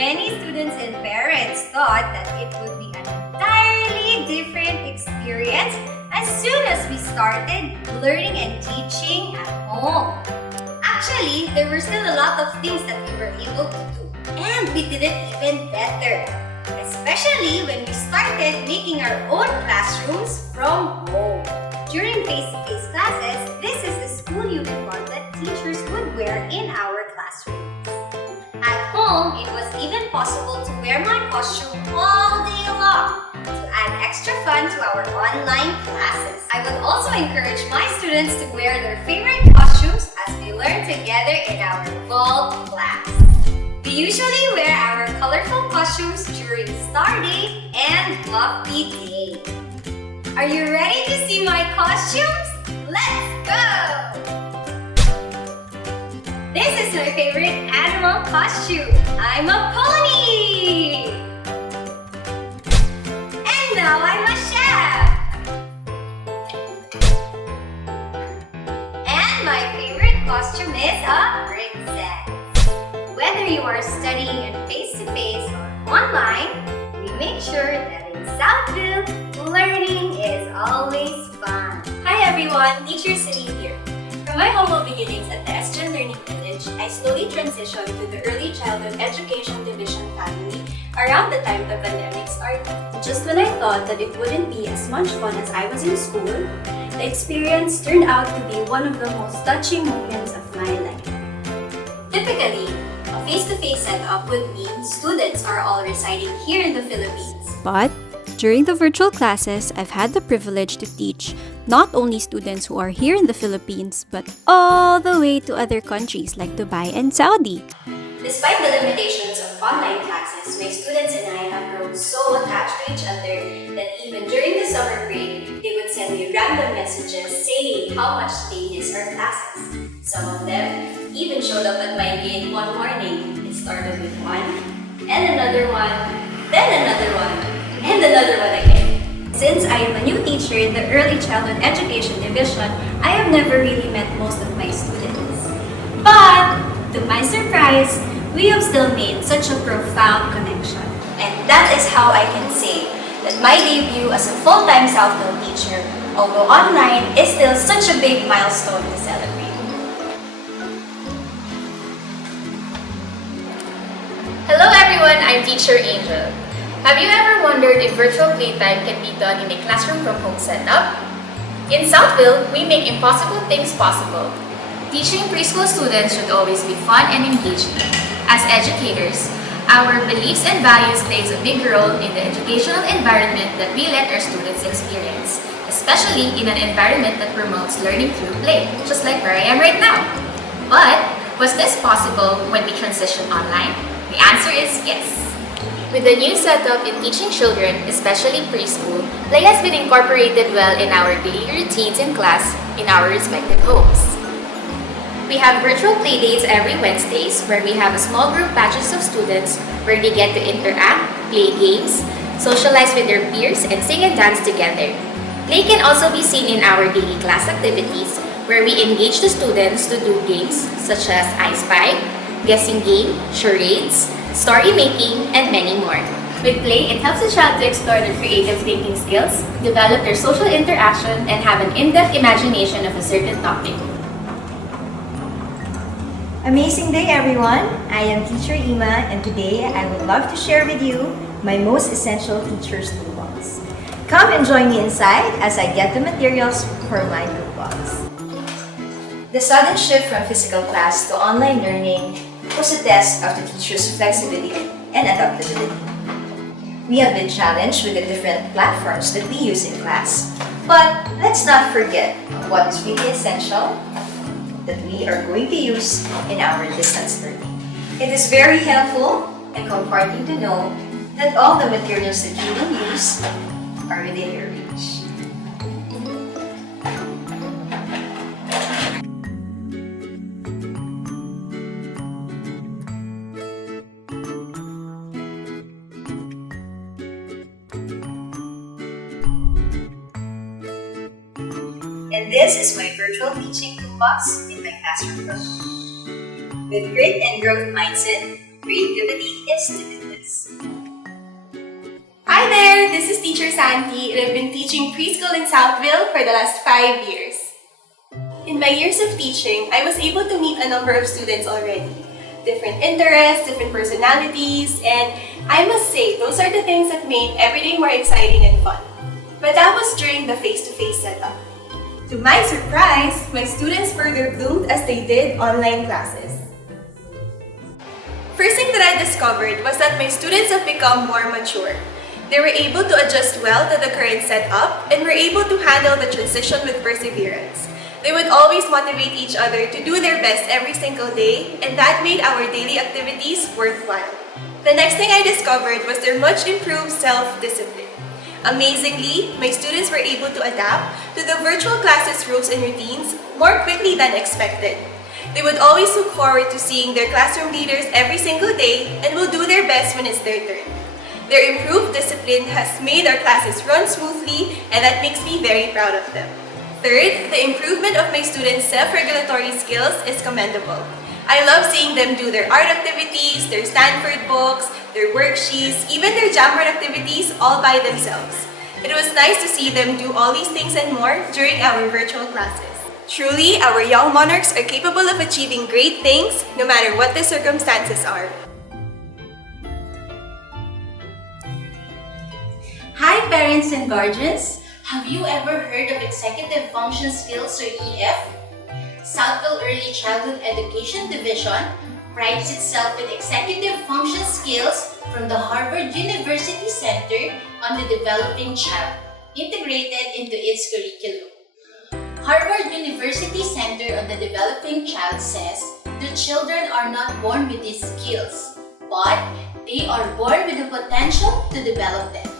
Many students and parents thought that it would be an entirely different experience as soon as we started learning and teaching at home. Actually, there were still a lot of things that we were able to do, and we did it even better. Especially when we started making our own classrooms from home. During face-to-face classes, this is the school uniform that teachers would wear in our classrooms. At home, it was even possible to wear my costume all day long to add extra fun to our online classes. I would also encourage my students to wear their favorite costumes as we learn together in our fall class. We usually wear our colorful costumes during Star Day and Fluffy Day. Are you ready to see my costumes? Let's go! This is my favorite animal costume. I'm a pony! And now I'm a chef! And my favorite costume is a princess. Whether you are studying in face-to-face or online, we make sure that in Southville, learning is always fun. Hi everyone, Teacher Celine here. From my humble beginnings at the SGen Learning Village, I slowly transitioned to the Early Childhood Education Division family around the time the pandemic started. Just when I thought that it wouldn't be as much fun as I was in school, the experience turned out to be one of the most touching moments of my life. Typically, a face-to-face setup would mean students are all residing here in the Philippines. But during the virtual classes, I've had the privilege to teach not only students who are here in the Philippines, but all the way to other countries like Dubai and Saudi. Despite the limitations of online classes, my students and I have grown so attached to each other that even during the summer break, they would send me random messages saying how much they miss our classes. Some of them even showed up at my gate one morning. It started with one, and another one, then another one, and another one again. Since I am a new teacher in the Early Childhood Education Division, I have never really met most of my students. But, to my surprise, we have still made such a profound connection. And that is how I can say that my debut as a full-time Southville teacher, although online, is still such a big milestone to celebrate. Hello everyone, I'm Teacher Angel. Have you ever wondered if virtual playtime can be done in a classroom from home setup? In Southville, we make impossible things possible. Teaching preschool students should always be fun and engaging. As educators, our beliefs and values plays a big role in the educational environment that we let our students experience, especially in an environment that promotes learning through play, just like where I am right now. But, was this possible when we transitioned online? The answer is yes. With the new setup in teaching children, especially preschool, play has been incorporated well in our daily routines in class in our respective homes. We have virtual play days every Wednesdays where we have a small group batches of students where they get to interact, play games, socialize with their peers, and sing and dance together. Play can also be seen in our daily class activities where we engage the students to do games such as I Spy, guessing game, charades, story making, and many more. With play, it helps the child to explore their creative thinking skills, develop their social interaction, and have an in-depth imagination of a certain topic. Amazing day, everyone! I am Teacher Ima, and today I would love to share with you my most essential teacher's toolbox. Come and join me inside as I get the materials for my toolbox. The sudden shift from physical class to online learning was a test of the teacher's flexibility and adaptability. We have been challenged with the different platforms that we use in class. But let's not forget what is really essential that we are going to use in our distance learning. It is very helpful and comforting to know that all the materials that you will use are within your reach. And this is my virtual teaching toolbox in my classroom room. With grit and growth mindset, creativity is limitless. Hi there, this is Teacher Santi, and I've been teaching preschool in Southville for the last 5 years. In my years of teaching, I was able to meet a number of students already. Different interests, different personalities, and I must say, those are the things that made every day more exciting and fun. But that was during the face-to-face setup. To my surprise, my students further bloomed as they did online classes. First thing that I discovered was that my students have become more mature. They were able to adjust well to the current setup and were able to handle the transition with perseverance. They would always motivate each other to do their best every single day, and that made our daily activities worthwhile. The next thing I discovered was their much improved self-discipline. Amazingly, my students were able to adapt to the virtual classes rules and routines more quickly than expected. They would always look forward to seeing their classroom leaders every single day and will do their best when it's their turn. Their improved discipline has made our classes run smoothly, and that makes me very proud of them. Third, the improvement of my students' self-regulatory skills is commendable. I love seeing them do their art activities, their Stanford books, their worksheets, even their Jamboard activities all by themselves. It was nice to see them do all these things and more during our virtual classes. Truly, our young monarchs are capable of achieving great things no matter what the circumstances are. Hi parents and guardians! Have you ever heard of Executive Function Skills or EF? Southville Early Childhood Education Division prides itself with executive function skills from the Harvard University Center on the Developing Child, integrated into its curriculum. Harvard University Center on the Developing Child says the children are not born with these skills, but they are born with the potential to develop them.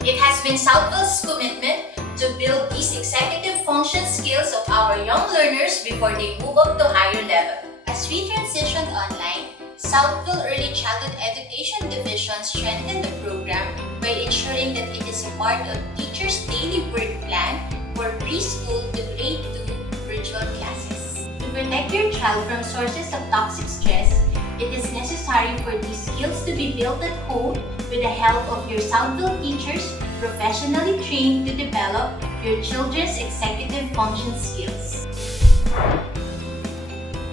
It has been Southville's commitment to build these executive function skills of our young learners before they move up to higher level. As we transitioned online, Southville Early Childhood Education Division strengthened the program by ensuring that it is a part of teachers' daily work plan for preschool to grade 2 virtual classes. To protect your child from sources of toxic stress, it is necessary for these skills to be built at home with the help of your Southville teachers professionally trained to develop your children's executive function skills.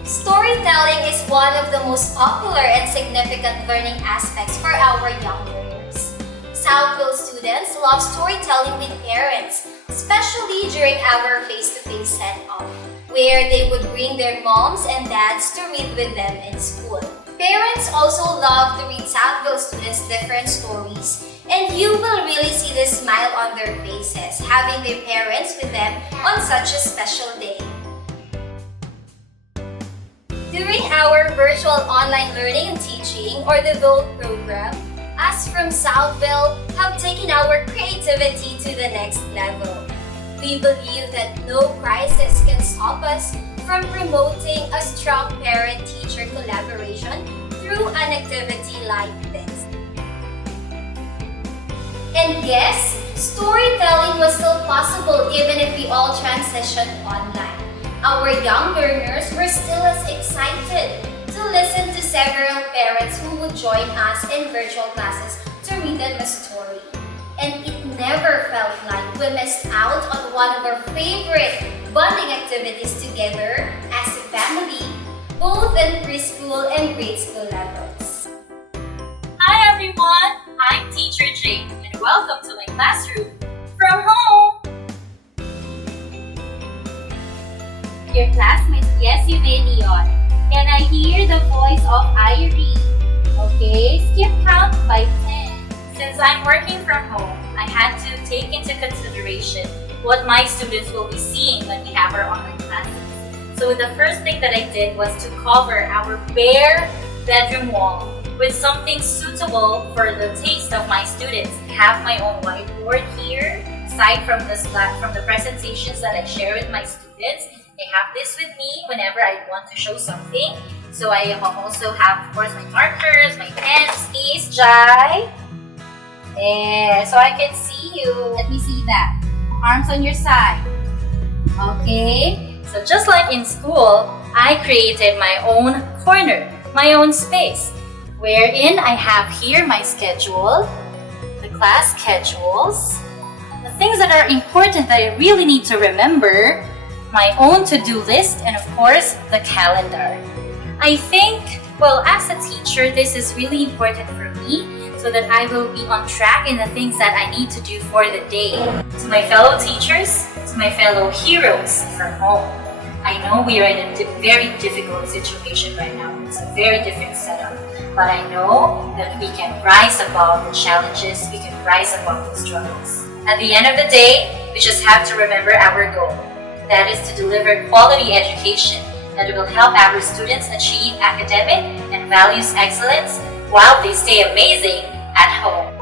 Storytelling is one of the most popular and significant learning aspects for our young learners. Southville students love storytelling with parents, especially during our face-to-face setup, where they would bring their moms and dads to read with them in school. Parents also love to read Southville students' different stories, and you will really see the smile on their faces having their parents with them on such a special day. During our virtual online learning and teaching, or the VOLT program, us from Southville have taken our creativity to the next level. We believe that no crisis can stop us from promoting a strong parent-teacher collaboration through an activity like this. And yes, storytelling was still possible even if we all transitioned online. Our young learners were still as excited to listen to several parents who would join us in virtual classes to read my story. And it never felt like we missed out on one of our favorite bonding activities together as a family, both in preschool and grade school levels. Hi everyone, I'm Teacher Jane and welcome to my classroom from home. Your classmate, yes you may, Leon. Can I hear the voice of Irene? Okay, skip count by 10. Since I'm working from home, I had to take into consideration what my students will be seeing when we have our online classes. So the first thing that I did was to cover our bare bedroom wall with something suitable for the taste of my students. I have my own whiteboard here, aside from the presentations that I share with my students. I have this with me whenever I want to show something. So I also have, of course, my markers, my pens. Please, Jai. There, so I can see you. Let me see that. Arms on your side. Okay. So just like in school, I created my own corner, my own space, wherein I have here my schedule, the class schedules, the things that are important that I really need to remember, my own to-do list, and of course, the calendar. I think, well, as a teacher, this is really important for me so that I will be on track in the things that I need to do for the day. To my fellow teachers, to my fellow heroes from home, I know we are in a very difficult situation right now. It's a very different setup. But I know that we can rise above the challenges, we can rise above the struggles. At the end of the day, we just have to remember our goal. That is to deliver quality education that will help our students achieve academic and values excellence while they stay amazing at home.